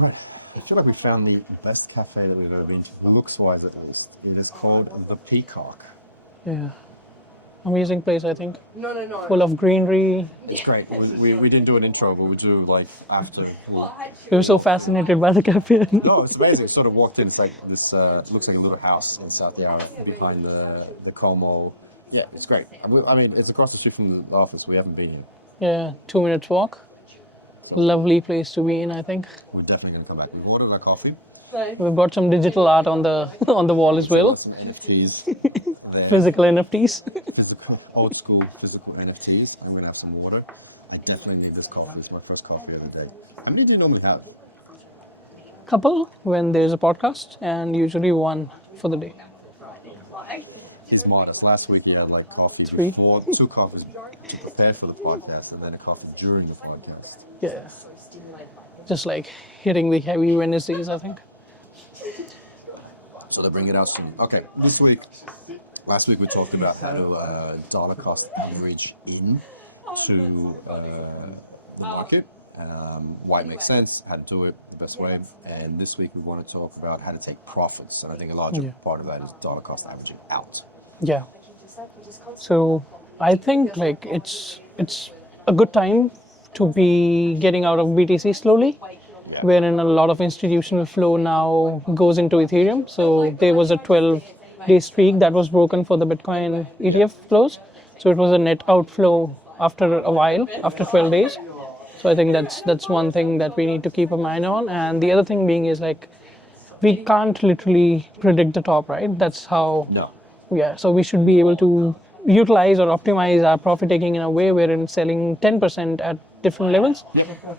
Right. I feel like we found the best cafe that we've ever been to. The looks-wise, at least. It is called the Peacock. Yeah. Amazing place, I think. Full of greenery. It's great. We didn't do an intro, but we do like after. We were so fascinated by the cafe. No, it's amazing. Sort of walked in. It's like this. Looks like a little house in South Yarra behind the Como. Yeah, it's great. I mean, it's across the street from the office. We haven't been in. Yeah, 2 minutes walk. Lovely place to be in, I think. We're definitely gonna come back. We ordered our coffee. We've got some digital art on the on the wall as well. Some NFTs. There. Physical NFTs. Physical, old school physical NFTs. I'm gonna have some water. I definitely need this coffee. It's my first coffee of the day. How many do you normally have? Couple when there's a podcast, and usually one for the day. He's modest. Last week he had like coffee 3. before, 2 coffees to prepare for the podcast, and then a coffee during the podcast. Yeah. Just like hitting the heavy Wednesdays, I think. So they bring it out soon. Okay, last week we talked about how to dollar cost average in to the market, why it makes sense, how to do it the best way, and this week we want to talk about how to take profits, and I think a larger part of that is dollar cost averaging out. Yeah. So I think like it's a good time to be getting out of BTC slowly, wherein a lot of institutional flow now goes into Ethereum. So there was a 12-day streak that was broken for the Bitcoin ETF flows. So it was a net outflow after a while, after 12 days. So I think that's one thing that we need to keep a mind on. And the other thing being is like, we can't literally predict the top, right? That's how. No. Yeah, so we should be able to utilize or optimize our profit taking in a way wherein selling 10% at different levels.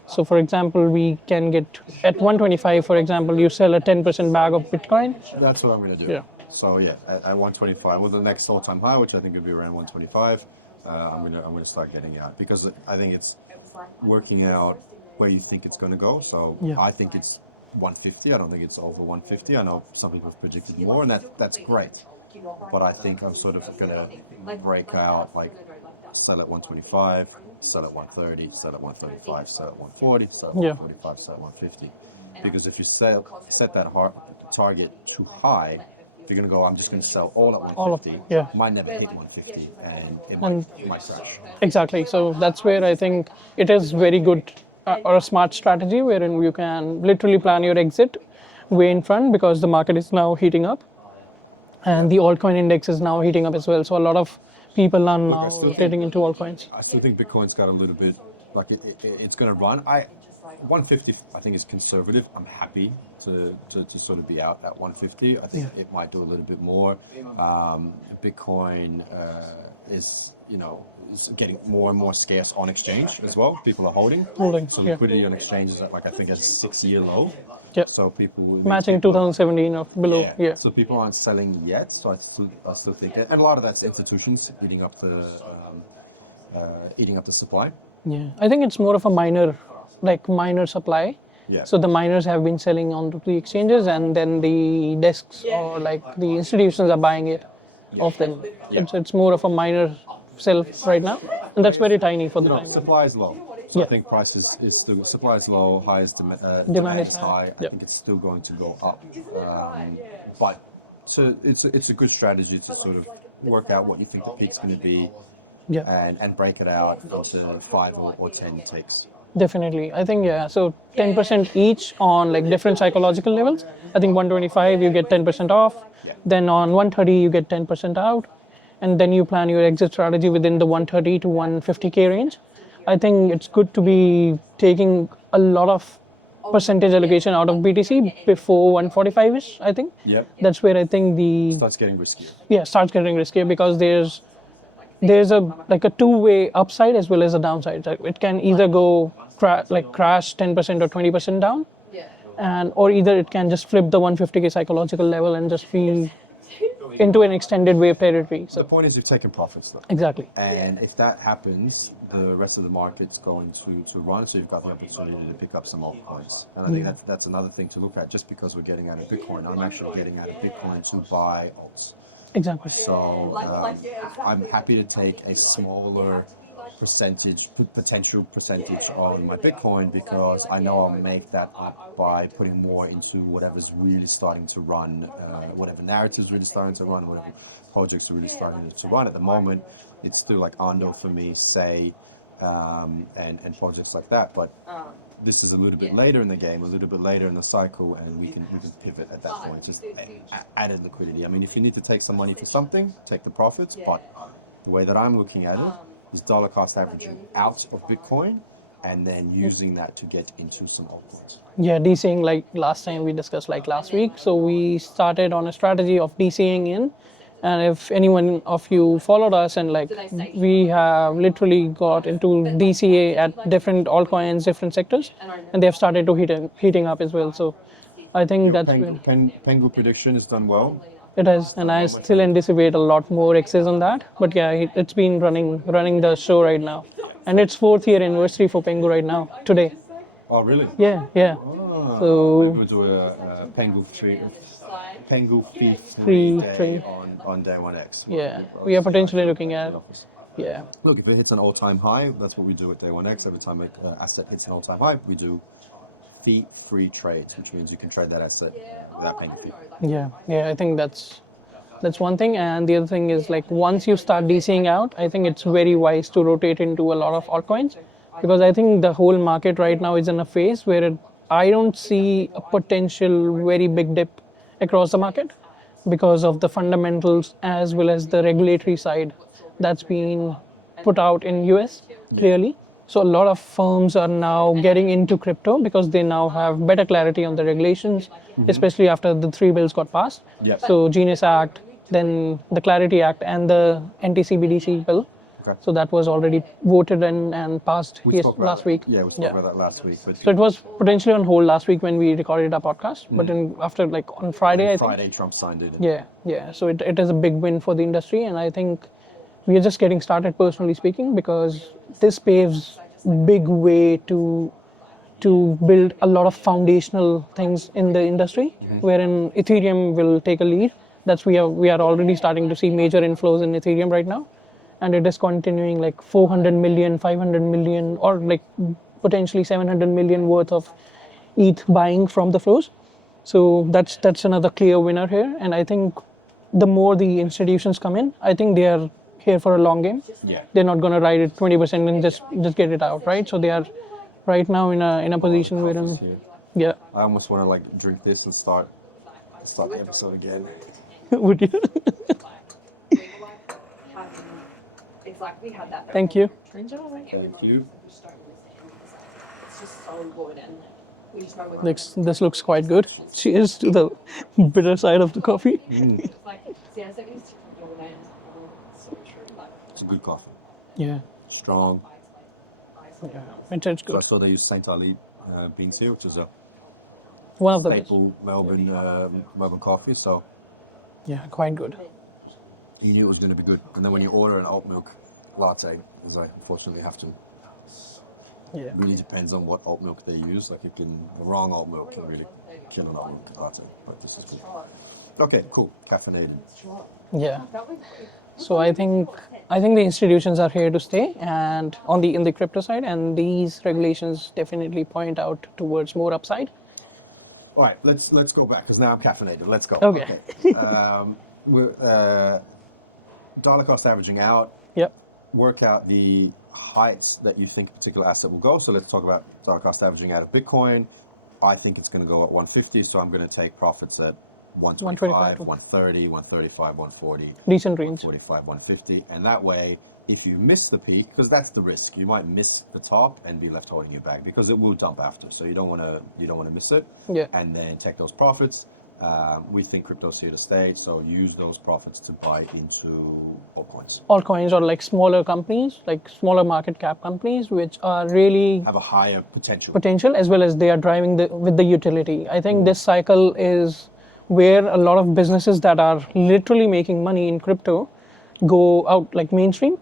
So for example, we can get at 125, for example, you sell a 10% bag of Bitcoin. That's what I'm going to do. Yeah. So yeah, at 125, with the next all-time high, which I think would be around 125, I'm gonna start getting out because I think it's working out where you think it's going to go. So I think it's 150. I don't think it's over 150. I know some people have predicted more, and that's great. But I think I'm sort of going to break out, like sell at 125, sell at 130, sell at 135, sell at 140, sell at 145, sell at 150. Because if you set that target too high, if you're going to go, I'm just going to sell all at 150, might never hit 150, and it might crash. Exactly. So that's where I think it is very good or a smart strategy wherein you can literally plan your exit way in front because the market is now heating up. And the altcoin index is now heating up as well. So a lot of people are now trading into altcoins. I still think Bitcoin's got a little bit, like it's going to run. 150 I think is conservative. I'm happy to sort of be out at 150. I think it might do a little bit more. Bitcoin is getting more and more scarce on exchange as well. People are holding. So liquidity on exchange is at I think a 6-year low. Yeah. So people matching 2017 or below. Yeah. So people aren't selling yet. So I still think that, and a lot of that's institutions eating up the supply. Yeah, I think it's more of a minor supply. Yeah. So the miners have been selling onto the exchanges, and then the desks or like the institutions are buying it off them. Yeah. It's more of a minor sell right now, and that's very tiny for the time. Supply is low. So I think price is still, supply is low, highest demand is high. I think it's still going to go up. But so it's a good strategy to sort of work out what you think the peak's going to be, and break it out into 5 or 10 ticks. Definitely, I think so 10% each on like different psychological levels. I think 125 you get 10% off. Then on 130 you get 10% out, and then you plan your exit strategy within the 130 to 150k range. I think it's good to be taking a lot of percentage allocation out of BTC before 145ish. I think. Yeah. That's where I think starts getting riskier. Yeah, starts getting riskier because there's a two-way upside as well as a downside. It can either go crash 10% or 20% down, or either it can just flip the 150k psychological level and just be into an extended wave territory. So the point is you've taken profits though. Exactly. And if that happens, the rest of the market's going to run, so you've got the opportunity to pick up some altcoins. And I think that's another thing to look at. Just because we're getting out of Bitcoin, I'm actually getting out of Bitcoin to buy alts. Exactly. So I'm happy to take a smaller potential percentage on my Bitcoin, because I know I'll make that up by putting more into whatever's really starting to run, whatever narrative's really starting to run, whatever projects are really starting to run. At the moment, it's still like Ondo for me, SEI, and projects like that. But this is a little bit later in the game, a little bit later in the cycle, and we can pivot at that point. Just added liquidity. I mean, if you need to take some money for something, take the profits. But the way that I'm looking at it is dollar cost averaging out of Bitcoin and then using that to get into some altcoins. Yeah, DCing like last time we discussed, like last week. So we started on a strategy of DCing in. And if anyone of you followed us, and like we have literally got into DCA at different altcoins, different sectors, and they've started to heating up as well. So I think that's Pengu prediction has done well. It has, and I still anticipate a lot more access on that. But yeah, it's been running the show right now, and it's 4th year anniversary for Pengu right now today. Oh really? Yeah. Oh, so we'll do a Pengu fee free day trade on day 1x. Yeah, we are potentially looking at. Yeah. Look, if it hits an all-time high, that's what we do at day 1x. Every time an asset hits an all-time high, we do fee-free trades, which means you can trade that asset without paying a fee. Yeah. I think that's one thing, and the other thing is like once you start DCing out, I think it's very wise to rotate into a lot of altcoins, because I think the whole market right now is in a phase where I don't see a potential very big dip across the market because of the fundamentals as well as the regulatory side that's been put out in US clearly. So a lot of firms are now getting into crypto because they now have better clarity on the regulations, especially after the 3 bills got passed. Yep. So Genius Act, then the Clarity Act, and the NTC-BDC bill. Okay. So that was already voted and passed last week. Yeah, we spoke about that last week. But so it was potentially on hold last week when we recorded our podcast, but after like on Friday, I think. Friday, Trump signed it. Yeah. So it is a big win for the industry, and I think we are just getting started, personally speaking, because this paves big way to build a lot of foundational things in the industry, wherein Ethereum will take a lead. We are already starting to see major inflows in Ethereum right now, and it is continuing like 400 million, 500 million, or like potentially 700 million worth of ETH buying from the flows. So that's another clear winner here, and I think the more the institutions come in, I think they are here for a long game. Yeah. They're not going to ride it 20% and just get it out, right? So they are right now in a position where yeah. I almost want to like drink this and start the episode again. Would you? It's like we had that. Thank you. Thank you. It's just so good, and we just know This looks quite good. Cheers to the bitter side of the coffee. it's like, see, I said it was your name. So true. Like, It's a good coffee. Yeah. Strong. It tastes I good. saw they use St. Ali beans here, which is a One of the best. staple Melbourne coffee. So Yeah, quite good. you knew it was going to be good. And then when you order an oat milk latte, as I unfortunately have to, Yeah. it really depends on what oat milk they use. Like the wrong oat milk can really kill an oat milk latte. But this is good. Okay, cool. Caffeinated. Yeah. So I think the institutions are here to stay, and in the crypto side, and these regulations definitely point out towards more upside. All right, let's go back because now I'm caffeinated. Let's go. Okay. We're dollar cost averaging out. Yep. Work out the heights that you think a particular asset will go. So let's talk about dollar cost averaging out of Bitcoin. I think it's going to go at 150, so I'm going to take profits at 125, 130, 135, 140. Decent range. 145, 150, and that way, if you miss the peak, because that's the risk, you might miss the top and be left holding your bag because it will dump after. So you don't want to miss it. Yeah. And then take those profits. We think crypto's here to stay, so use those profits to buy into altcoins. Altcoins are like smaller companies, like smaller market cap companies, which are really Have a higher potential. as well as they are driving with the utility. I think this cycle is where a lot of businesses that are literally making money in crypto go out like mainstream,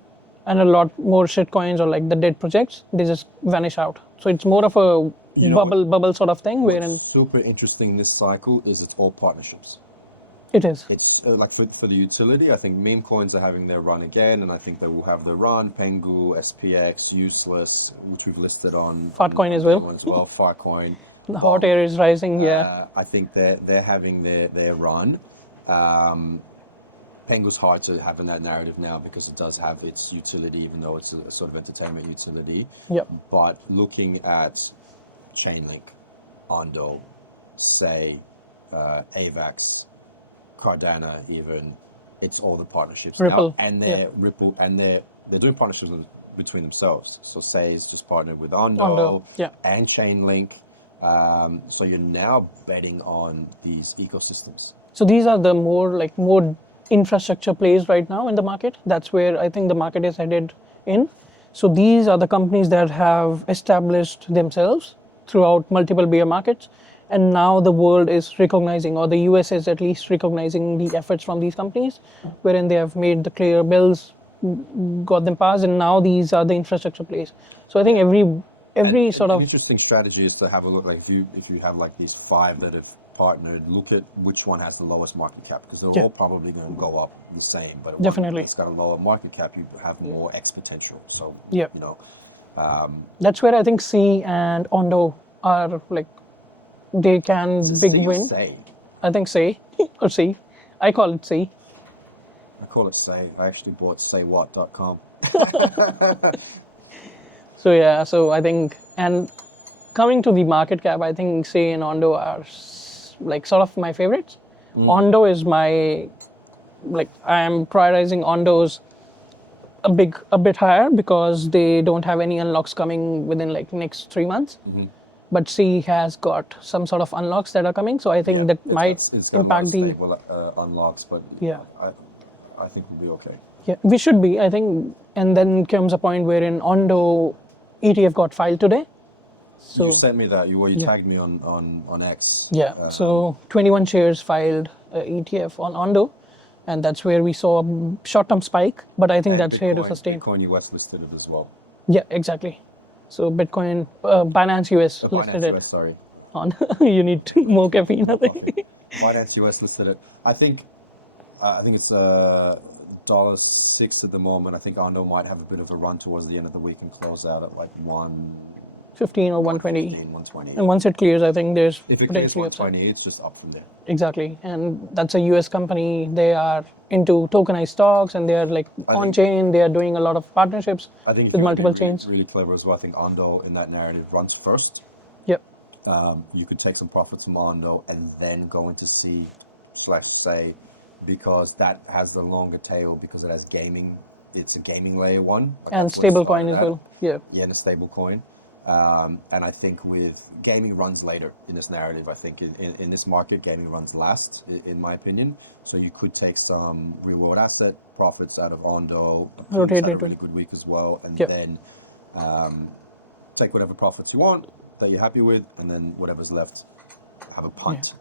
and a lot more shitcoins or like the dead projects, they just vanish out. So it's more of a bubble sort of thing wherein super interesting this cycle is it's all partnerships. It is. It's like for the utility, I think meme coins are having their run again, and I think they will have their run. Pengu, SPX, Useless, which we've listed on Fartcoin as well. Fartcoin. The hot air is rising, yeah. I think they're having their run. Pengu's hard to have in that narrative now because it does have its utility, even though it's a sort of entertainment utility. Yep. But looking at Chainlink, Ondo, SEI, AVAX, Cardano, even it's all the partnerships Ripple, now, and Ripple, and they're doing partnerships between themselves. So SEI is just partnered with Ondo, yeah. and Chainlink. So you're now betting on these ecosystems. So these are the more infrastructure plays right now in the market. That's where I think the market is headed in. So these are the companies that have established themselves throughout multiple bear markets, and now the world is recognizing, or the US is at least recognizing the efforts from these companies, wherein they have made the clear bills, got them passed, and now these are the infrastructure plays. So I think every sort an of interesting strategy is to have a look, like if you have like these 5 that have partnered, look at which one has the lowest market cap, because they're all probably going to go up the same, but Definitely. if it's got a lower market cap, you have more X potential. So Yep. you know, That's where I think C and Ondo are like, they can big C or win. SEI. I think C or C. I call it C. I call it SEI. I actually bought saywhat.com. So yeah, so I think, and coming to the market cap, I think C and Ondo are like sort of my favorites. Ondo is my, like, I am prioritizing Ondo's a bit higher because they don't have any unlocks coming within like next 3 months. But C has got some sort of unlocks that are coming, so I think that might it's got impact a lot the. of stable, unlocks, but Yeah. I think we'll be okay. Yeah, we should be, I think, and then comes a point wherein Ondo ETF got filed today. So You sent me that. You tagged me on X. yeah, so 21 shares filed ETF on Ondo, and that's where we saw a short-term spike. But I think And that's here to sustain. Bitcoin US listed it as well. Yeah, exactly. So Bitcoin, Binance US listed Binance it US, sorry. on. You need more caffeine, I think. Binance US listed it. I think it's $6 at the moment. I think Ondo might have a bit of a run towards the end of the week and close out at like 15 or 120. 120. And once it clears, I think there's If it clears potentially upside. 120, it's just up from there. Exactly, and that's a US company. They are into tokenized stocks, and they are like on chain. They are doing a lot of partnerships I think with multiple really, chains. really clever as well. I think Ondo in that narrative runs first. Yep. You could take some profits from Ondo and then go into C/SEI, because that has the longer tail, because it has gaming. It's a gaming layer one. And stable coin as well. Yeah. Yeah, and a stable coin. And I think with gaming runs later in this narrative. I think in this market, gaming runs last, in my opinion. So you could take some reward asset profits out of Ondo, Rotate had a it. really good week as well, and Yep. then take whatever profits you want that you're happy with, and then whatever's left, have a punt.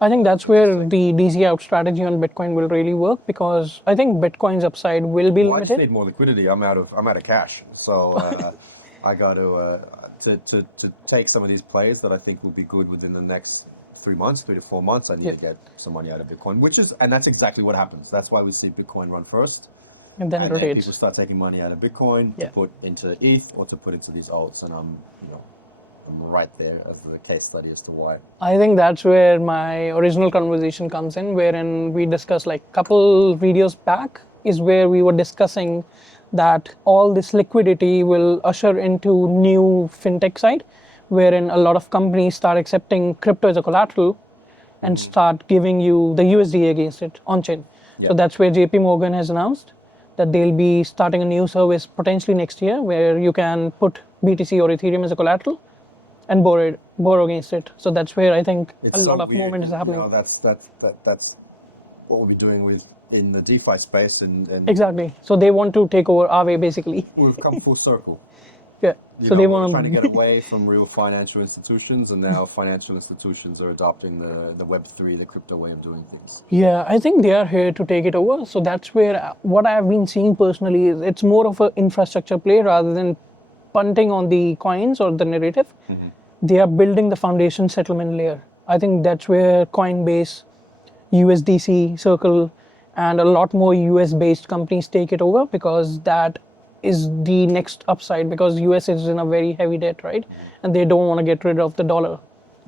I think that's where the DZ out strategy on Bitcoin will really work, because I think Bitcoin's upside will be Well, I just limited. need more liquidity. I'm out of cash, so I got to take some of these plays that I think will be good within the next 3 months, 3 to 4 months. I need to get some money out of Bitcoin, and that's exactly what happens. That's why we see Bitcoin run first, And then it and then rotates. people start taking money out of Bitcoin Yeah. to put into ETH or to put into these alts, and I'm right there as the case study as to why. I think that's where my original conversation comes in, wherein we discussed like couple videos back is where we were discussing that all this liquidity will usher into new fintech side, wherein a lot of companies start accepting crypto as a collateral and start giving you the USD against it on chain. So that's where JP Morgan has announced that they'll be starting a new service potentially next year, where you can put BTC or Ethereum as a collateral and borrow against it. So that's where I think a lot of movement is happening. That's what we'll be doing in the DeFi space, and Exactly. So they want to take over Aave basically. we've come full circle. Yeah. You So know, they we're want trying to get away from real financial institutions, and now financial institutions are adopting the Web3, the crypto way of doing things. Yeah, I think they are here to take it over. So that's where what I've been seeing personally is it's more of an infrastructure play rather than punting on the coins or the narrative. They are building the foundation settlement layer. I think that's where Coinbase USDC, Circle, and a lot more US-based companies take it over because that is the next upside because US is in a very heavy debt, right? And they don't want to get rid of the dollar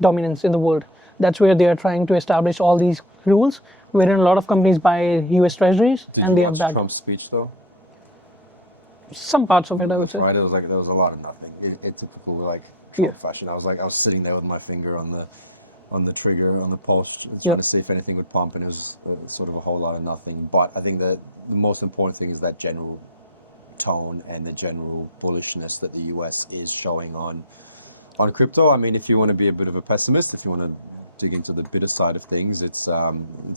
dominance in the world. That's where they are trying to establish all these rules, wherein a lot of companies buy US treasuries and they are backed. Trump's speech though? Some parts of it, I would say. Right, it was like there was a lot of nothing. It typical like Trump fashion. I was sitting there with my finger on the trigger on the pulse, trying to see if anything would pump, and it was sort of a whole lot of nothing. But I think that the most important thing is that general tone and the general bullishness that the US is showing on crypto. I mean, if you want to be a bit of a pessimist, if you want to dig into the bitter side of things, it's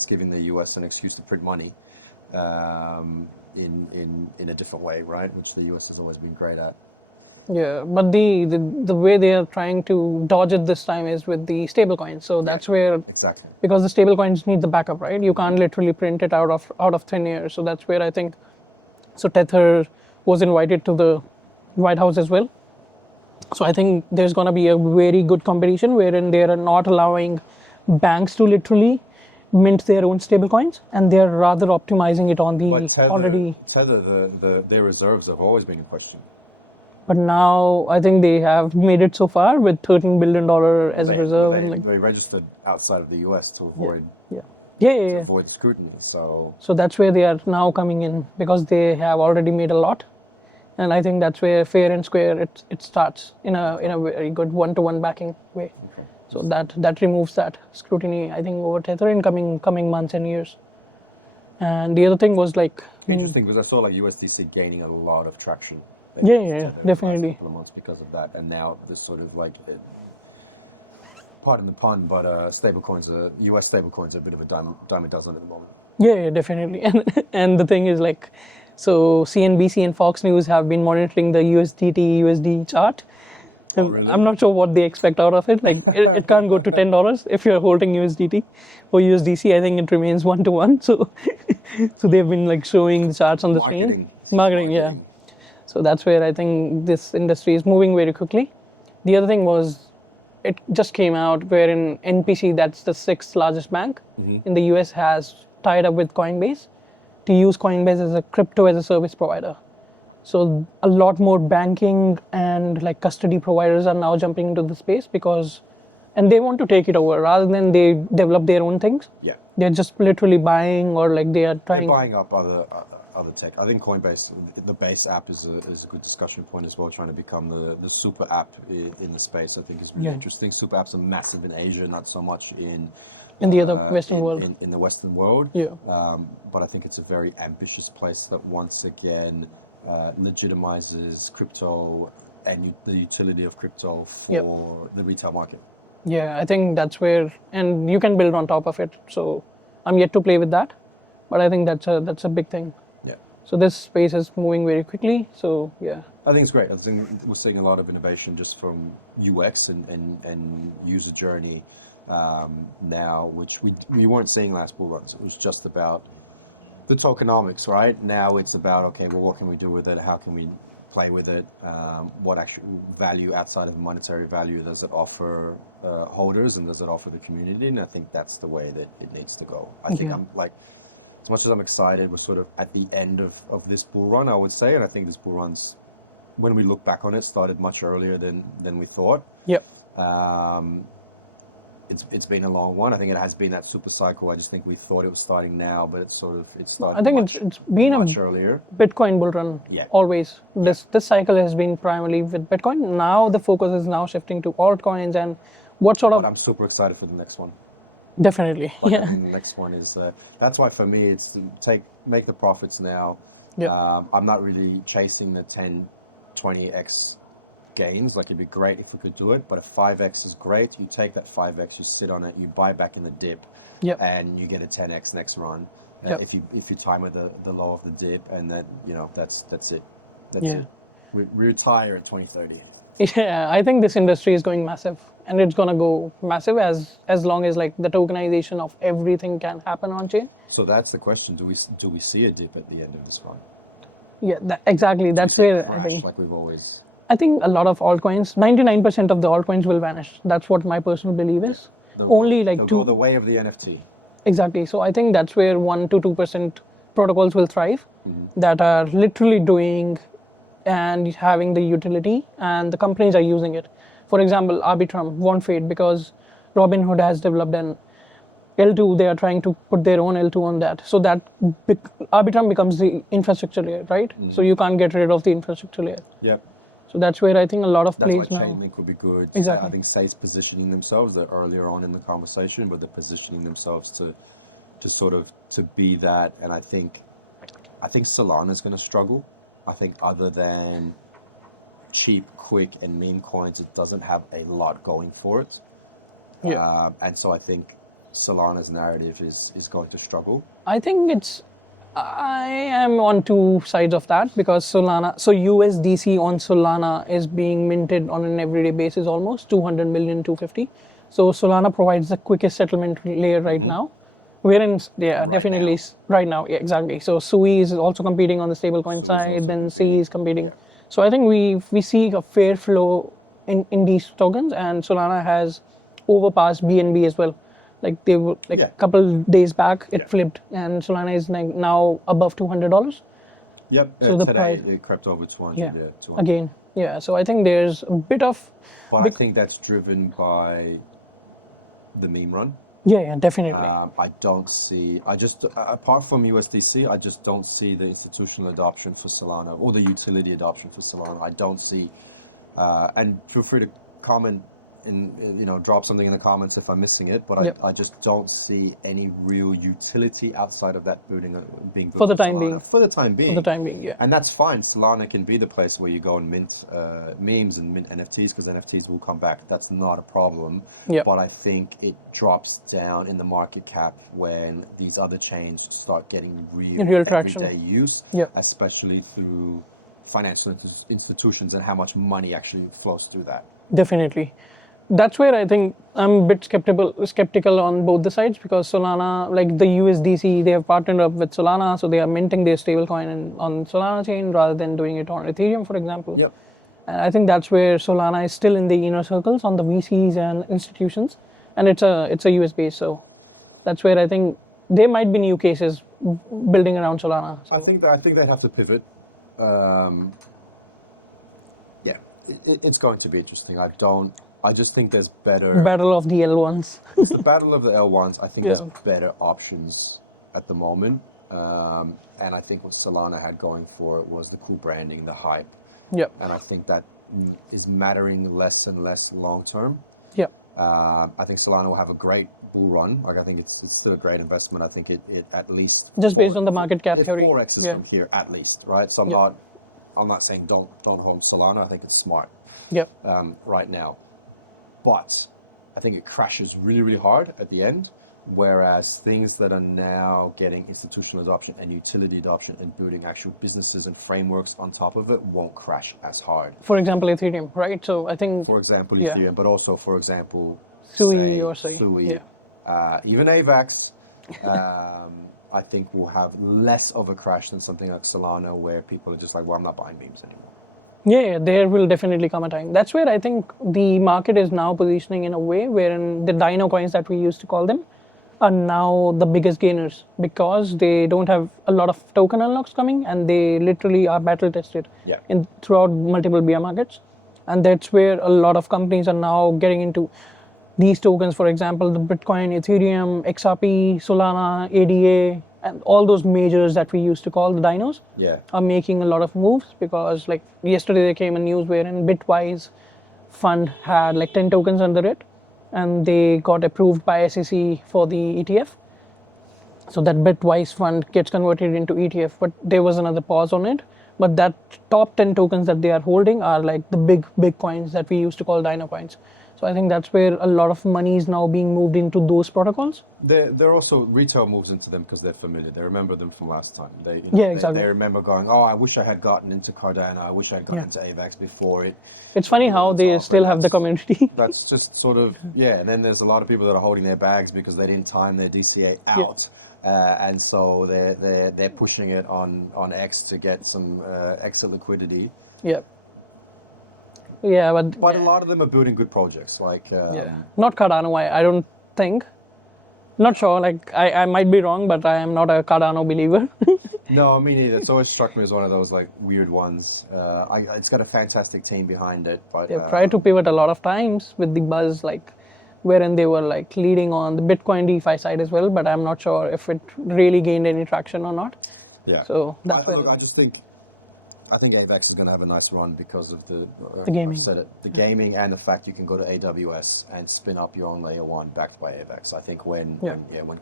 giving the US an excuse to print money in a different way, right? Which the US has always been great at. Yeah, but the way they are trying to dodge it this time is with the stablecoins. So that's where exactly, because the stablecoins need the backup, right? You can't literally print it out of thin air. So that's where I think. So Tether was invited to the White House as well. So I think there's going to be a very good competition wherein they are not allowing banks to literally mint their own stablecoins, and they're rather optimizing it on the Tether, their reserves have always been in question. But now I think they have made it so far with $13 billion as a reserve. They registered outside of the US to avoid avoid scrutiny. So that's where they are now coming in because they have already made a lot, and I think that's where fair and square it starts in a very good one-to-one backing way. Okay. So that removes that scrutiny, I think, over Tether in coming months and years. And the other thing was like interesting because I saw like USDC gaining a lot of traction. Definitely. Because of that, and now this sort of like, pardon the pun, but US stablecoins are a bit of a dime a dozen at the moment. Yeah, definitely. And the thing is like, so CNBC and Fox News have been monitoring the USD chart. Oh, really? I'm not sure what they expect out of it. Like it can't go to $10 if you're holding USDT or USDC. I think it remains 1-to-1. So they've been like showing the charts on the screen. Marketing, yeah. So that's where I think this industry is moving very quickly. The other thing was, it just came out wherein NPC, that's the 6th largest bank in the US, has tied up with Coinbase to use Coinbase as a crypto as a service provider. So a lot more banking and like custody providers are now jumping into the space and they want to take it over rather than they develop their own things. Yeah. They're just literally buying or like they are trying. They're buying up other tech. I think Coinbase, the base app is a good discussion point as well, trying to become the super app in the space. I think is really interesting. Super apps are massive in Asia, not so much in the other Western world. In the Western world. Yeah. But I think it's a very ambitious place that once again legitimizes crypto and the utility of crypto for the retail market. Yeah, I think that's where, and you can build on top of it. So I'm yet to play with that, but I think that's a big thing. Yeah. So this space is moving very quickly. So yeah. I think it's great. I think we're seeing a lot of innovation just from UX and user journey now, which we weren't seeing last bull runs. It was just about the tokenomics, right? Now it's about, okay, well, what can we do with it? How can we play with it? What actual value outside of monetary value does it offer holders, and does it offer the community? And I think that's the way that it needs to go. I think I'm like, as much as I'm excited, we're sort of at the end of this bull run, I would say, and I think this bull run's, when we look back on it, started much earlier than we thought. Yep. It's been a long one. I think it has been that super cycle. I just think we thought it was starting now, but it started. I think it's been much earlier. Bitcoin bull run. Yeah. Always. This cycle has been primarily with Bitcoin. Now the focus is now shifting to altcoins and what sort of. But I'm super excited for the next one. Definitely. The next one is that's why for me it's to make the profits now. Yeah. I'm not really chasing the 10, 20x gains. Like, it'd be great if we could do it, but a 5x is great. You take that 5x, you sit on it, you buy back in the dip, and you get a 10x next run. If you time at the low of the dip, and then that's it. That's it. We retire at 2030. Yeah, I think this industry is going massive, and it's gonna go massive as long as like the tokenization of everything can happen on chain. So that's the question: do we see a dip at the end of this run? Yeah, exactly. That's where I think. Like we've always. I think a lot of altcoins, 99% of the altcoins will vanish. That's what my personal belief is. Only like they'll go the way of the NFT. Exactly. So I think that's where 1 to 2% protocols will thrive that are literally doing and having the utility, and the companies are using it. For example, Arbitrum won't fade because Robinhood has developed an L2. They are trying to put their own L2 on that. So that Arbitrum becomes the infrastructure layer, right? So you can't get rid of the infrastructure layer. Yeah. So that's where I think a lot of That's plays why now. Chainlink would be good. Exactly. I think SEI's positioning themselves. They're earlier on in the conversation, but they're positioning themselves to sort of to be that. And I think Solana's going to struggle. I think other than cheap, quick, and meme coins, it doesn't have a lot going for it. Yeah. And so I think Solana's narrative is going to struggle. I think I am on two sides of that because Solana, so USDC on Solana is being minted on an everyday basis almost 200 million, 250. So Solana provides the quickest settlement layer right now. Wherein, yeah, definitely right now, yeah, exactly. So SUI is also competing on the stablecoin side, then SEI is competing. Yeah. So I think we see a fair flow in these tokens, and Solana has overpassed BNB as well. Like they were like a couple days back, it flipped, and Solana is like now above $200. Yep. So the today price, it crept over 200. yeah, 200. again, yeah. So I think there's a bit of, But I think that's driven by the meme run. yeah, definitely. I don't see. I just apart from USDC, I just don't see the institutional adoption for Solana or the utility adoption for Solana. I don't see. And feel free to comment and drop something in the comments if I'm missing it. But I just don't see any real utility outside of that being built For the time Solana. being. For the time being. For the time being, yeah. And that's fine. Solana can be the place where you go and mint memes and mint NFTs because NFTs will come back. That's not a problem. Yeah. But I think it drops down in the market cap when these other chains start getting real traction. everyday use, Yeah. especially through financial institutions and how much money actually flows through that. Definitely. That's where I think I'm a bit skeptical on both the sides because Solana, like the USDC, they have partnered up with Solana, so they are minting their stablecoin on Solana chain rather than doing it on Ethereum, for example. Yep. And I think that's where Solana is still in the inner circles on the VCs and institutions, and it's a US base, so that's where I think there might be new cases building around Solana. So. I think they'd have to pivot. It's going to be interesting. I just think there's better. Battle of the L1s. It's the battle of the L1s. I think there's better options at the moment. And I think what Solana had going for it was the cool branding, the hype. Yep. And I think that is mattering less and less long term. Yep. I think Solana will have a great bull run. Like I think it's still a great investment. I think it at least just based on the market cap theory. 4x from here at least, right? So I'm not saying don't hold Solana. I think it's smart. Yep. Right now. But I think it crashes really, really hard at the end, whereas things that are now getting institutional adoption and utility adoption and building actual businesses and frameworks on top of it won't crash as hard. For example, Ethereum, right? So I think... For example, Ethereum, but also, for example... SUI or SEI. Even AVAX, I think will have less of a crash than something like Solana, where people are just like, well, I'm not buying beams anymore. Yeah, there will definitely come a time. That's where I think the market is now positioning in a way wherein the dino coins that we used to call them are now the biggest gainers because they don't have a lot of token unlocks coming and they literally are battle tested throughout multiple bear markets. And that's where a lot of companies are now getting into these tokens. For example, the Bitcoin, Ethereum, XRP, Solana, ADA, and all those majors that we used to call the dinos are making a lot of moves because like yesterday there came a news wherein Bitwise fund had like 10 tokens under it and they got approved by SEC for the ETF. So that Bitwise fund gets converted into ETF, but there was another pause on it. But that top 10 tokens that they are holding are like the big coins that we used to call dino coins. So I think that's where a lot of money is now being moved into those protocols. They're also retail moves into them because they're familiar. They remember them from last time. Exactly. They remember going, oh, I wish I had gotten into Cardano. I wish I had gotten into AVAX before it. It's funny how they still have the community. That's just sort of, And then there's a lot of people that are holding their bags because they didn't time their DCA out. And so they're pushing it on X to get some extra liquidity. But a lot of them are building good projects. Like not Cardano. I don't think. Not sure. Like I might be wrong, but I am not a Cardano believer. No, me neither. It's always struck me as one of those like weird ones. It's got a fantastic team behind it, but They've tried to pivot a lot of times with the buzz, like wherein they were like leading on the Bitcoin DeFi side as well. But I'm not sure if it really gained any traction or not. yeah. So that's where. Look, I think AVAX is going to have a nice run because of the gaming. I've said it, the gaming and the fact you can go to AWS and spin up your own layer one backed by AVAX. I think when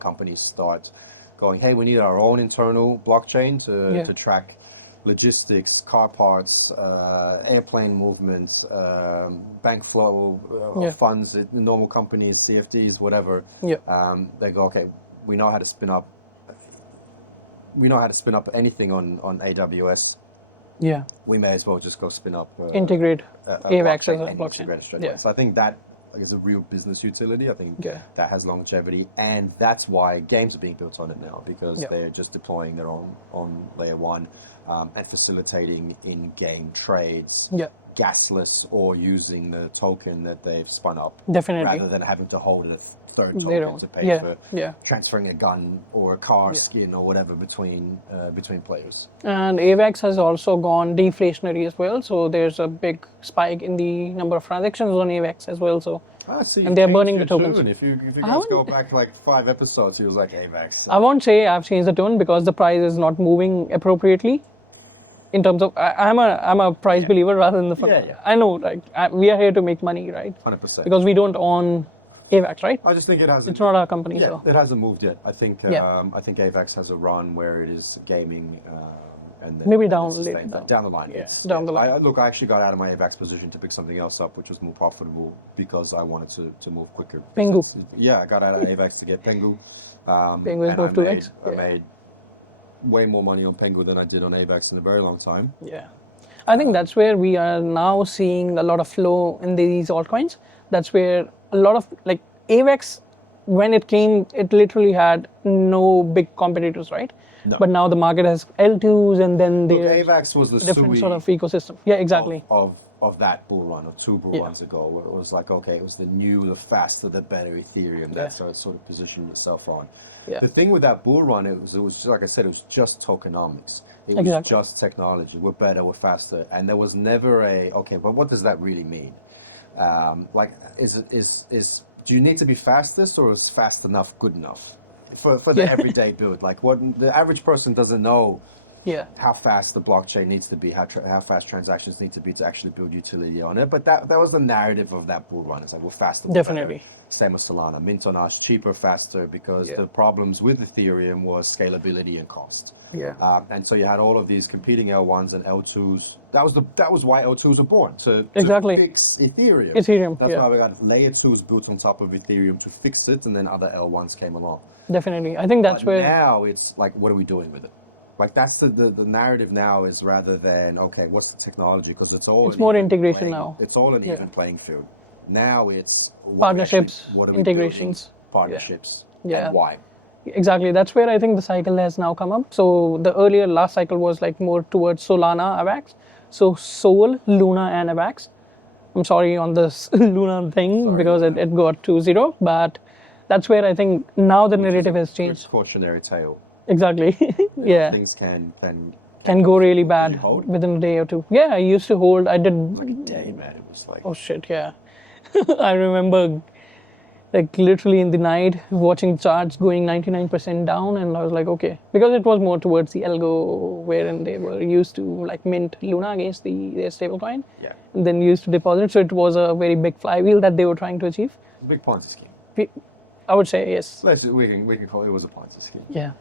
companies start going, hey, we need our own internal blockchain to track logistics, car parts, airplane movements, bank flow of funds, normal companies, CFDs, whatever. They go, okay, we know how to spin up. We know how to spin up anything on AWS. Yeah. We may as well just go spin up. Integrate AVAX as a and blockchain. integrate it straight away. So I think that is a real business utility. I think Yeah. that has longevity, and that's why games are being built on it now, because they're just deploying their own on layer one and facilitating in-game trades, gasless or using the token that they've spun up, Definitely. rather than having to hold a third They token don't. to pay for Yeah. transferring a gun or a car skin or whatever between players. And AVAX has also gone deflationary as well. So there's a big spike in the number of transactions on AVAX as well. So and they're burning the tokens. And if you guys go back like 5 episodes, he was like AVAX. I won't say I've changed the tone because the price is not moving appropriately. In terms of, I'm a price believer rather than the fund. I know, like we are here to make money, right? 100%. Because we don't own AVAX, right? I just think it hasn't. It's not our company, so it hasn't moved yet. I think AVAX has a run where it is gaming, and then maybe and down it's later. down the line. Yes, down the line. I actually got out of my AVAX position to pick something else up, which was more profitable because I wanted to move quicker. Pengu. I got out of AVAX to get Pengu. Pengu has moved to X. I made way more money on Pengu than I did on AVAX in a very long time. Yeah. I think that's where we are now seeing a lot of flow in these altcoins. That's where a lot of, like, AVAX, when it came, it literally had no big competitors, right? No. But now the market has L2s, and then there's AVAX was the different SEI sort of ecosystem. Yeah, exactly. Of that bull run, or 2 bull runs ago, where it was like, okay, it was the faster, the better Ethereum. That's how it sort of positioned itself on. The thing with that bull run, it was just, like I said, it was just tokenomics. It was just technology. We're better, we're faster, and there was never okay, but what does that really mean? Like, do you need to be fastest, or is fast enough good enough for the everyday build? Like, what the average person doesn't know. How fast the blockchain needs to be, how fast transactions need to be to actually build utility on it. But that was the narrative of that bull run. It's like, we're faster. Definitely. Better. Same as Solana. Mint on us, cheaper, faster, because the problems with Ethereum was scalability and cost. And so you had all of these competing L1s and L2s. That was why L2s were born, to fix Ethereum. That's why we got layer 2s built on top of Ethereum to fix it, and then other L1s came along. Definitely. I think that's where now it's like, what are we doing with it? Like, that's the narrative now, is rather than, okay, what's the technology? Because it's more integration now. It's all an even playing field. Now it's partnerships, what integrations, partnerships, and why. Exactly. That's where I think the cycle has now come up. So the last cycle was like more towards Solana, AVAX. So Sol, Luna, and AVAX. I'm sorry on this Luna thing because it got 2-0, but that's where I think now the narrative has changed. Cautionary tale. Exactly. Things can go really bad within a day or two. Yeah, I used to hold. I did. Like a day, man. It was like. Oh shit! Yeah, I remember, like, literally in the night watching charts going 99% down, and I was like, okay, because it was more towards the algo, wherein they were used to like mint Luna against their stablecoin, and then used to deposit. So it was a very big flywheel that they were trying to achieve. Big Ponzi scheme. I would say yes. We can call it was a Ponzi scheme. Yeah.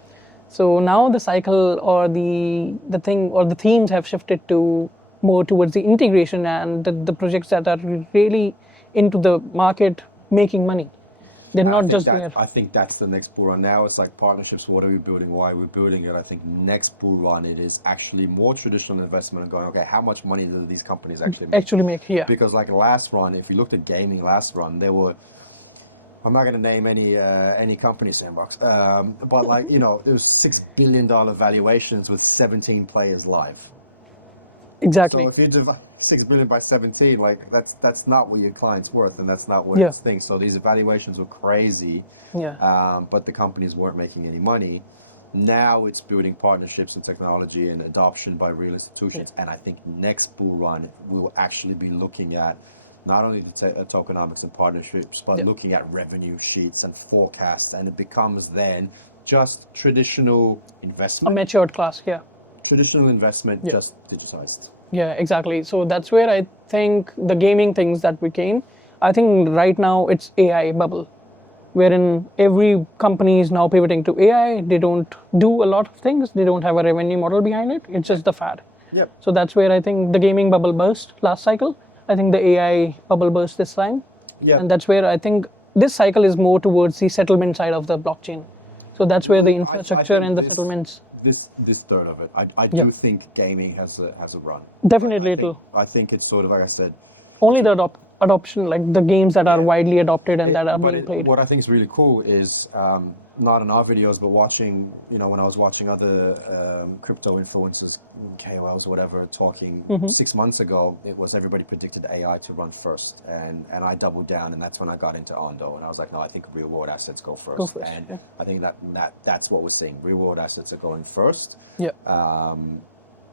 So now the cycle or the thing or the themes have shifted to more towards the integration and the projects that are really into the market making money. They're not just there. I think that's the next bull run. Now it's like partnerships. What are we building? Why are we building it? I think next bull run, it is actually more traditional investment and going, okay, how much money do these companies actually make? Because like last run, if you looked at gaming last run, there were, I'm not going to name any company, Sandbox, but like, you know, there was $6 billion valuations with 17 players live. Exactly. So 6 billion by 17. Like that's not what your client's worth, and that's not what Yeah. it's thing. So these evaluations were crazy, Yeah. but the companies weren't making any money. Now it's building partnerships and technology and adoption by real institutions. And I think next bull run we will actually be looking at not only the tokenomics and partnerships, but looking at revenue sheets and forecasts, and it becomes then just traditional A investment. matured class. Yeah. Traditional investment, just digitized. Yeah, exactly. So that's where I think the gaming things that became, I think right now it's AI bubble, wherein every company is now pivoting to AI. They don't do a lot of things. They don't have a revenue model behind it. It's just the fad. Yep. So that's where I think the gaming bubble burst last cycle. I think the AI bubble burst this time. Yep. And that's where I think this cycle is more towards the settlement side of the blockchain. So that's where the infrastructure I think and the settlements. This third of it, I do think gaming has a run. Definitely it'll. I think it's sort of like I said. Only the adoption, like the games that are widely adopted and that are being played. What I think is really cool is not in our videos, but watching, when I was watching other crypto influencers, KOLs or whatever, talking 6 months ago, it was everybody predicted AI to run first. And I doubled down, and that's when I got into Ondo. And I was like, no, I think real world assets go first. Go first, and yeah. I think that's what we're seeing. Real world assets are going first. Yeah.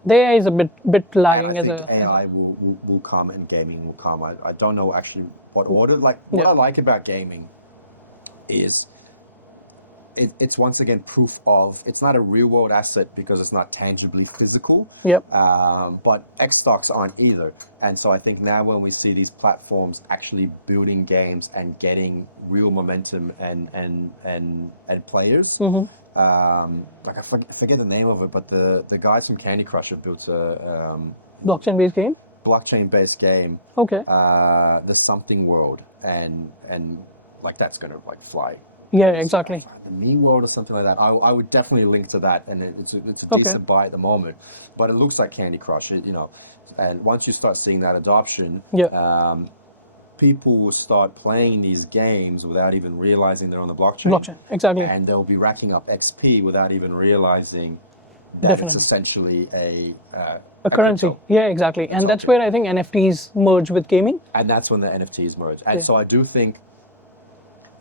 The AI is a bit lagging and I as think a. AI will come and gaming will come. I don't know actually what order. Like what I like about gaming is it's once again proof of it's not a real world asset because it's not tangibly physical. Yep. But X stocks aren't either. And so I think now when we see these platforms actually building games and getting real momentum and players. Like I forget the name of it, but the guys from Candy Crush have built a Blockchain-based game. blockchain-based game. Okay. The Something World, and like that's gonna like fly. Yeah, exactly. The Me World or something like that. I would definitely link to that, and it's Okay. to buy at the moment, but it looks like Candy Crush. And once you start seeing that adoption, people will start playing these games without even realizing they're on the blockchain. Blockchain, exactly. And they'll be racking up XP without even realizing that Definitely. it's essentially a currency. crypto. Yeah, exactly. And that's where I think NFTs merge with gaming. And that's when the NFTs merge. And so I think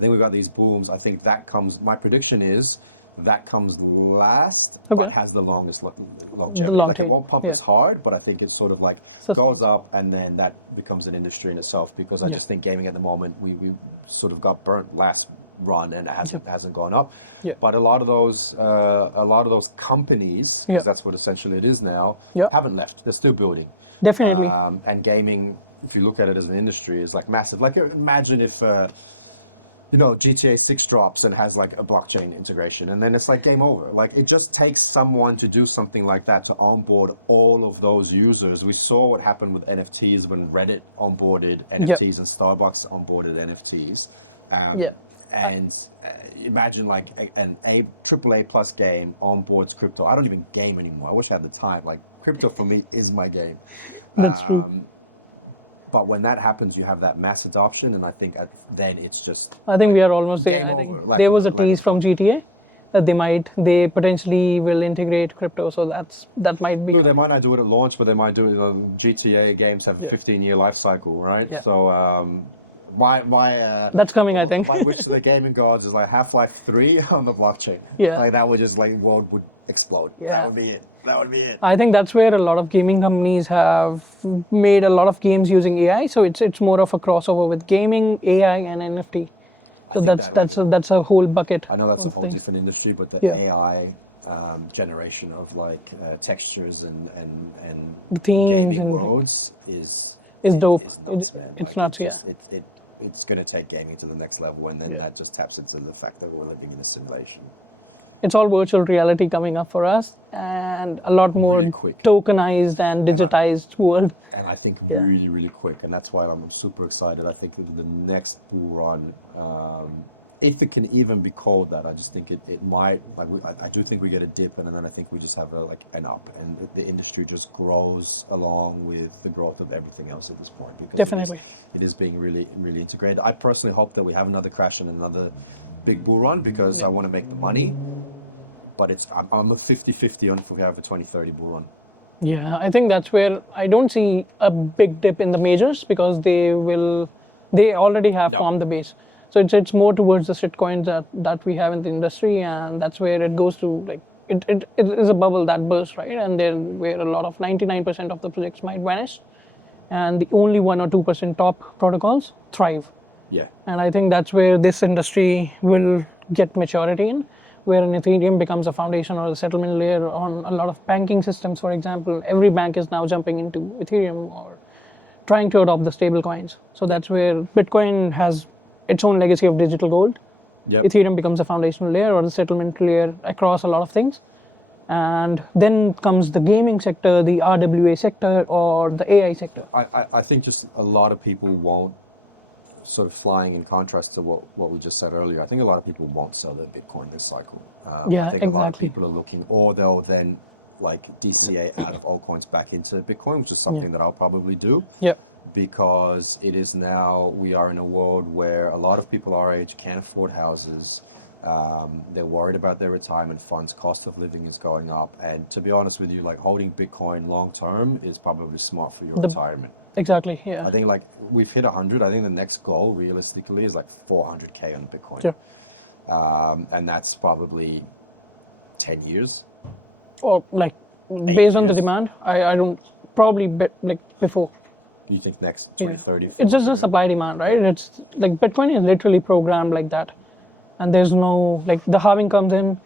we've got these booms. I think that comes, my prediction is that comes last, but has the longest longevity. The long like tail. it won't pump as hard, but I think it's sort of like Sustains. goes up and then that becomes an industry in itself, because I just think gaming at the moment, we sort of got burnt last run and it hasn't gone up. But a lot of those companies, because that's what essentially it is now, haven't left. They're still building. Definitely. And gaming, if you look at it as an industry, is like massive. Like imagine if GTA 6 drops and has like a blockchain integration, and then it's like game over. Like it just takes someone to do something like that to onboard all of those users. We saw what happened with NFTs when Reddit onboarded NFTs and Starbucks onboarded NFTs. And imagine like an AAA plus game onboards crypto. I don't even game anymore. I wish I had the time. Like crypto for me is my game. That's true. But when that happens, you have that mass adoption, and I think then it's just. I think we are almost there. game I think over. there was a tease from GTA that they potentially will integrate crypto. So that might be. They might not do it at launch, but they might do it. GTA games have a 15-year life cycle, right? Yeah. So that's coming, I think. My wish to the gaming gods is like Half-Life 3 on the blockchain. Yeah. Like that would just like world would explode. Yeah. That would be it. That would be it. I think that's where a lot of gaming companies have made a lot of games using AI. So it's more of a crossover with gaming, AI, and NFT. So that's a whole bucket. I know that's a of whole things. different industry, but the Yeah. AI generation of like textures and The themes gaming and worlds is dope. nuts, man. It's Like, nuts, yeah. It's going to take gaming to the next level, and then that just taps into the fact that we're living in a simulation. It's all virtual reality coming up for us, and a lot more Really quick. tokenized and digitized world. And I think really, really quick, and that's why I'm super excited. I think the next bull run, if it can even be called that, I just think it might. Like I do think we get a dip, and then I think we just have an up, and the industry just grows along with the growth of everything else at this point. Because Definitely. it is being really, really integrated. I personally hope that we have another crash and another big bull run, because I want to make the money. But I'm a 50-50 on if we have a 2030 bull run. Yeah, I think that's where I don't see a big dip in the majors because they already have formed the base. So it's more towards the shitcoins that we have in the industry, and that's where it goes to like it is a bubble that bursts, right? And there where a lot of 99% of the projects might vanish, and the only 1 or 2% top protocols thrive. Yeah. And I think that's where this industry will get maturity in, where an Ethereum becomes a foundation or a settlement layer on a lot of banking systems. For example, every bank is now jumping into Ethereum or trying to adopt the stable coins. So that's where Bitcoin has its own legacy of digital gold. Yep. Ethereum becomes a foundational layer or the settlement layer across a lot of things. And then comes the gaming sector, the RWA sector, or the AI sector. I think just a lot of people won't, sort of flying in contrast to what we just said earlier, I think a lot of people won't sell their Bitcoin this cycle. Yeah, I think a lot of exactly. people are looking, or they'll then like DCA out of altcoins back into Bitcoin, which is something that I'll probably do. Yep. Because it is now, we are in a world where a lot of people our age can't afford houses. They're worried about their retirement funds, cost of living is going up. And to be honest with you, like holding Bitcoin long term is probably smart for your retirement. Exactly, yeah. I think like we've hit 100. I think the next goal realistically is like 400K on Bitcoin. Sure. And that's probably 10 years. Or like based on the demand, I don't probably bet like before. You think next 2030? It's just the supply demand, right? It's like Bitcoin is literally programmed like that. And there's no like the halving comes in,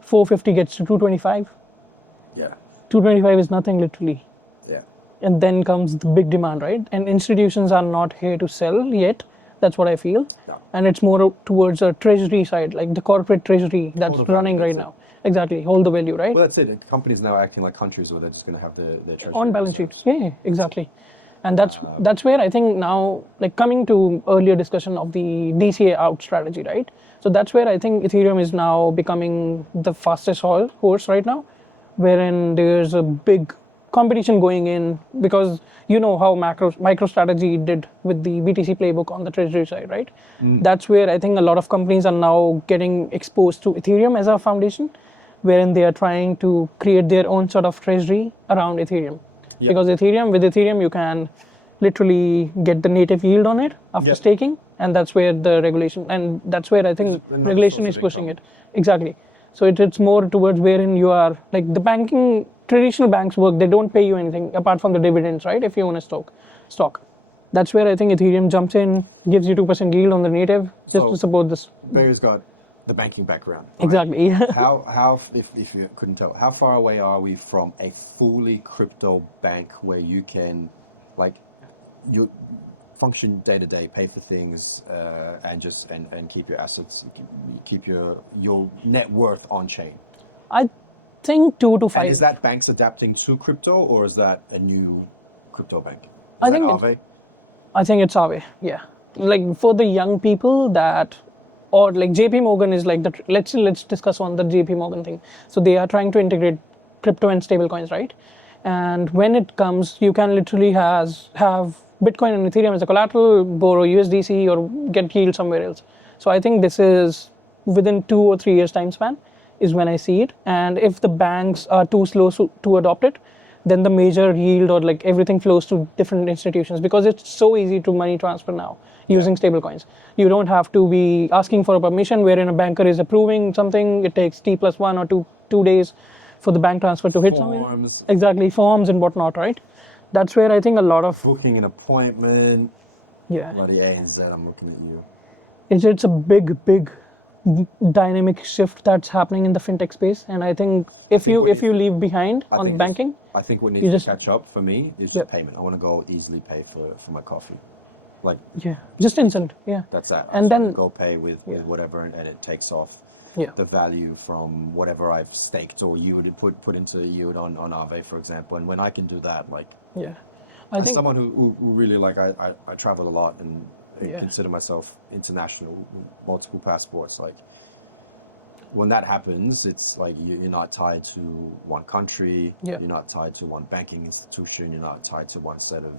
450 gets to 225. Yeah. 225 is nothing literally. Yeah. And then comes the big demand, right? And institutions are not here to sell yet. That's what I feel. No. And it's more towards a treasury side, like the corporate treasury that's running right now. Exactly, hold the value, right? Well, that's it. Companies now acting like countries where they're just going to have their treasury On balance sheets. Yeah, exactly. And that's where I think now, like coming to earlier discussion of the DCA out strategy, right? So that's where I think Ethereum is now becoming the fastest horse right now, wherein there's a big competition going in because you know how MicroStrategy did with the BTC playbook on the treasury side, right? That's where I think a lot of companies are now getting exposed to Ethereum as a foundation, wherein they are trying to create their own sort of treasury around Ethereum. Yep. Because with Ethereum, you can literally get the native yield on it after staking, and that's where the regulation, and that's where I think regulation is pushing it. Exactly. So it's more towards wherein you are, like the banking, traditional banks work, they don't pay you anything apart from the dividends, right? If you own a stock. That's where I think Ethereum jumps in, gives you 2% yield on the native, just to support this. Barry's got the banking background. Right? Exactly. How if you couldn't tell, how far away are we from a fully crypto bank where you can, like, you function day to day, pay for things, and just and keep your assets, keep your net worth on chain? I think 2 to 5. And is that banks adapting to crypto, or is that a new crypto bank? I think it's Aave. Yeah, like for the young people that. Or like JP Morgan is like let's discuss on the JP Morgan thing. So they are trying to integrate crypto and stablecoins, right? And when it comes, you can literally have Bitcoin and Ethereum as a collateral, borrow USDC or get yield somewhere else. So I think this is within 2 or 3 years time span is when I see it. And if the banks are too slow to adopt it, then the major yield or like everything flows to different institutions because it's so easy to money transfer now using stablecoins. You don't have to be asking for a permission wherein a banker is approving something. It takes T+1 or two days for the bank transfer to hit somewhere. Exactly, forms and whatnot, right? That's where I think a lot of booking an appointment. Yeah. Bloody ANZ, I'm looking at you. It's a big dynamic shift that's happening in the fintech space, and I think if you leave behind on banking, I think what needs to catch up for me is the payment. I want to go easily pay for my coffee, like just instant, That's that. And then go pay with whatever, and it takes off the value from whatever I've staked or you would put into the yield on Aave, for example. And when I can do that, like I think someone who really like I travel a lot and consider myself international, multiple passports. Like when that happens, it's like you're not tied to one country. You're not tied to one banking institution. You're not tied to one set of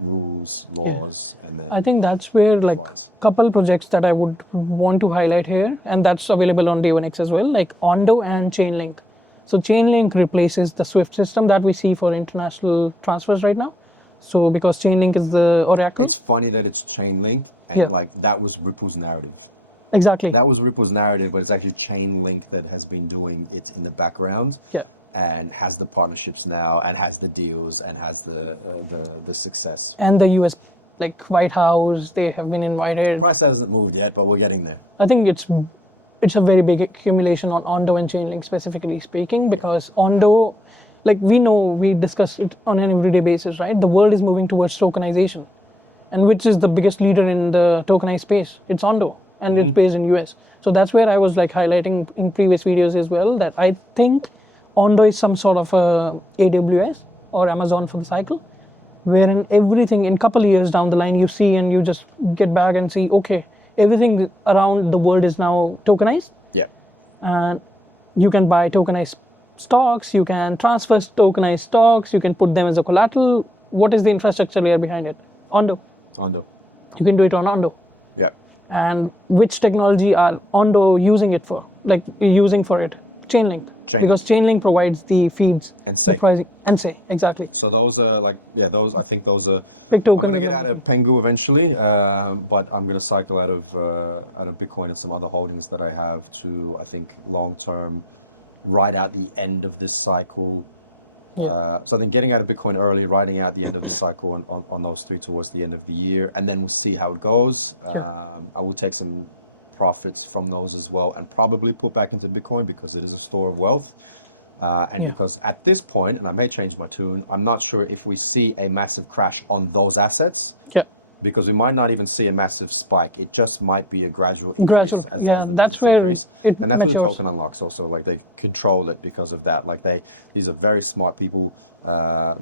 rules, laws. And then I think that's where like couple projects that I would want to highlight here, and that's available on Day1X as well, like Ondo and Chainlink. So Chainlink replaces the SWIFT system that we see for international transfers right now. So because Chainlink is the oracle. It's funny that it's Chainlink, and like that was Ripple's narrative. Exactly. That was Ripple's narrative, but it's actually Chainlink that has been doing it in the background. Yeah. And has the partnerships now, and has the deals, and has the success. And the US, like White House, they have been invited. Price hasn't moved yet, but we're getting there. I think it's a very big accumulation on Ondo and Chainlink specifically speaking, because Ondo, like we discuss it on an everyday basis, right? The world is moving towards tokenization, and which is the biggest leader in the tokenized space? It's Ondo, and it's based in US. So that's where I was like highlighting in previous videos as well that I think Ondo is some sort of a AWS or Amazon for the cycle, wherein everything in couple years down the line you see and you just get back and see, okay, everything around the world is now tokenized. Yeah. And you can buy tokenized stocks, you can transfer tokenized stocks, you can put them as a collateral. What is the infrastructure layer behind it? Ondo. Ondo. You can do it on Ondo. Yeah. And which technology are Ondo using it for? Like using for it? Chainlink. Because Chainlink provides the feeds, and the pricing, and SEI, exactly. So those are like, I think those are big tokens. I'm gonna get out of Pengu eventually, but I'm gonna cycle out of Bitcoin and some other holdings that I have to, I think, long term, ride out the end of this cycle. Yeah. So I think getting out of Bitcoin early, riding out the end of the cycle on those three towards the end of the year, and then we'll see how it goes. I will take some profits from those as well and probably put back into Bitcoin because it is a store of wealth. Because at this point, and I may change my tune, I'm not sure if we see a massive crash on those assets. Yeah. Because we might not even see a massive spike. It just might be a gradual. That's where it and that's matures. What token unlocks also. Like they control it because of that. Like these are very smart people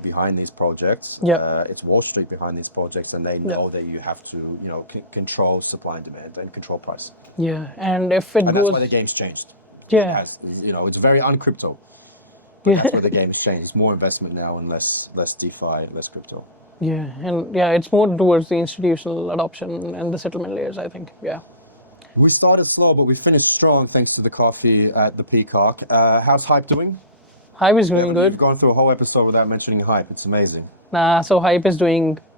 behind these projects. It's Wall Street behind these projects, and they know that you have to, control supply and demand and control price. Yeah, and if it goes, that's why the game's changed. Yeah, it's very uncrypto. Yeah, that's where the game's changed. It's more investment now and less DeFi, less crypto. Yeah, and it's more towards the institutional adoption and the settlement layers, I think. Yeah. We started slow, but we finished strong thanks to the coffee at the Peacock. How's Hype doing? Hype is doing good. We've gone through a whole episode without mentioning Hype. It's amazing. So Hype is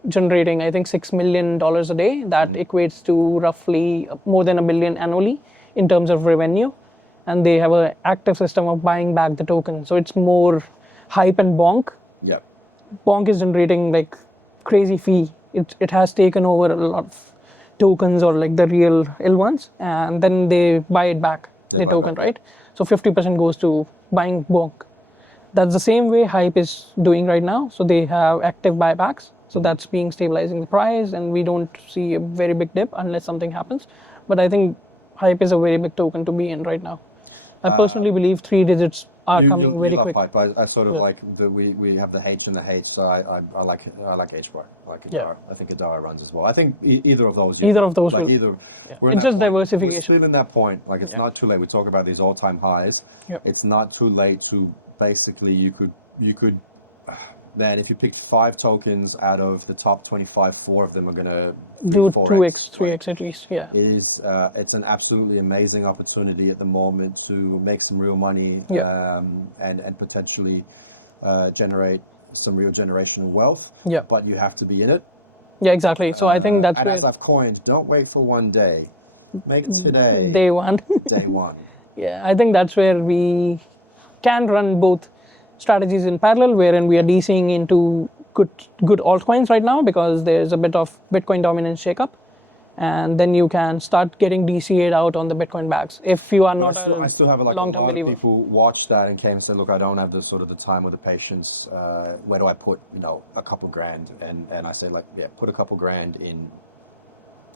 generating, I think, $6 million a day. That equates to roughly more than $1 billion annually in terms of revenue. And they have an active system of buying back the token. So it's more Hype and Bonk. Yep. Bonk is generating like crazy fee. It has taken over a lot of tokens or like the real ill ones, and then they buy it back, the token, right? So 50% goes to buying Bonk. That's the same way Hype is doing right now. So they have active buybacks. So that's being stabilizing the price, and we don't see a very big dip unless something happens. But I think Hype is a very big token to be in right now. I personally believe 3 digits are coming very quick. Hype. I sort of like we have the H and the H, so I like H bar. I like Adara. I think Adara runs as well. I think either of those. Either of those like will. It's just diversification. We're still in that point. Like it's not too late. We talk about these all-time highs. It's not too late to basically you could. Then if you picked 5 tokens out of the top 25, 4 of them are gonna do 2x, 3x at least. Yeah. It is. It's an absolutely amazing opportunity at the moment to make some real money and potentially generate some real generational wealth. Yeah. But you have to be in it. Yeah, exactly. So I think that's and where. As I've coined, don't wait for one day. Make it today. Day one. Day one. Yeah, I think that's where we can run both strategies in parallel, wherein we are DCing into good altcoins right now because there's a bit of Bitcoin dominance shakeup, and then you can start getting DCA'd out on the Bitcoin backs if you are not I still have like long-term a lot believer. of people watch that and came and said, look, I don't have the sort of the time or the patience. Where do I put a couple grand? And I say like, put a couple grand in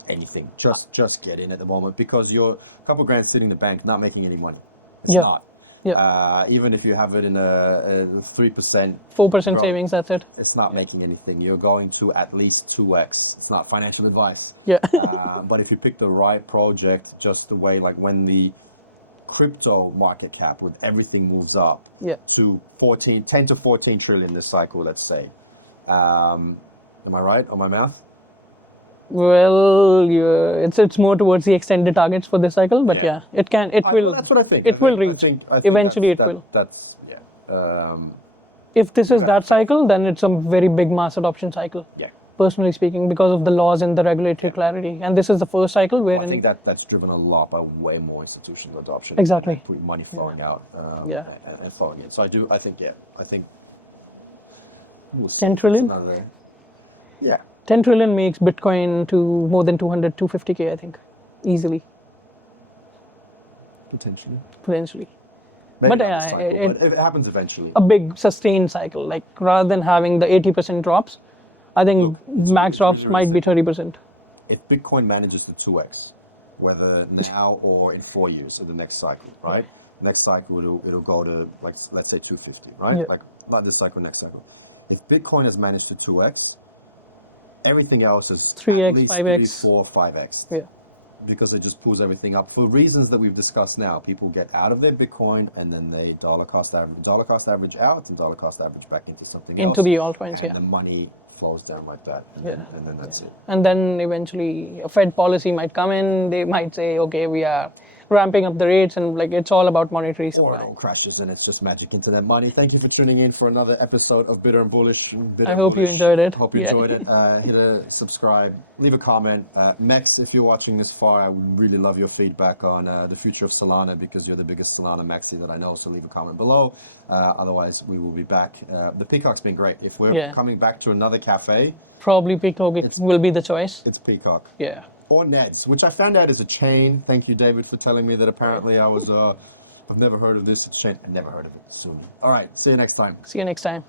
anything. Just get in at the moment because you're a couple grand sitting in the bank not making any money. It's not. Yeah. Even if you have it in a 3%, 4% savings, that's it. It's not making anything. You're going to at least 2x. It's not financial advice. Yeah. But if you pick the right project, just the way like when the crypto market cap with everything moves up to 10 to 14 trillion this cycle, let's say. Am I right on my math? Well, it's more towards the extended targets for this cycle, but it will. That's what I think. It will reach. I think Eventually, it will. That's If this is that cycle, then it's a very big mass adoption cycle. Yeah. Personally speaking, because of the laws and the regulatory clarity. And this is the first cycle where I think that's driven a lot by way more institutional adoption. Exactly. Money flowing out. And flowing in. So I think. 10 trillion? Yeah. 10 trillion makes Bitcoin to more than 200, 250K, I think. Easily. Potentially. Maybe But not yeah, the cycle, but it happens eventually. A big sustained cycle. Like rather than having the 80% drops, I think max drops might be 30%. If Bitcoin manages to 2x, whether now or in 4 years, so the next cycle, right? Next cycle it'll go to, like, let's say 250, right? Yeah. Like not this cycle, next cycle. If Bitcoin has managed to 2x, everything else is 3x, at least 5x. 3, 4, 5x. Yeah. Because it just pulls everything up for reasons that we've discussed now. People get out of their Bitcoin and then they dollar cost average out and dollar cost average back into something else. Into the altcoins, and the money flows down like that, and then that's it. And then eventually a Fed policy might come in. They might say, okay, we are ramping up the rates, and like it's all about monetary Or supply. it all crashes and it's just magic internet money. Thank you for tuning in for another episode of Bitter and Bullish. I hope you enjoyed it. Hope you enjoyed it. Hit a subscribe, leave a comment. Mex, if you're watching this far, I would really love your feedback on the future of Solana, because you're the biggest Solana maxi that I know. So leave a comment below. Otherwise, we will be back. The Peacock's been great. If we're coming back to another cafe, probably Peacock will be the choice. It's Peacock. Yeah. Or Ned's, which I found out is a chain. Thank you, David, for telling me that. Apparently I was, I've never heard of this chain. I've never heard of it soon. All right, see you next time. See you next time.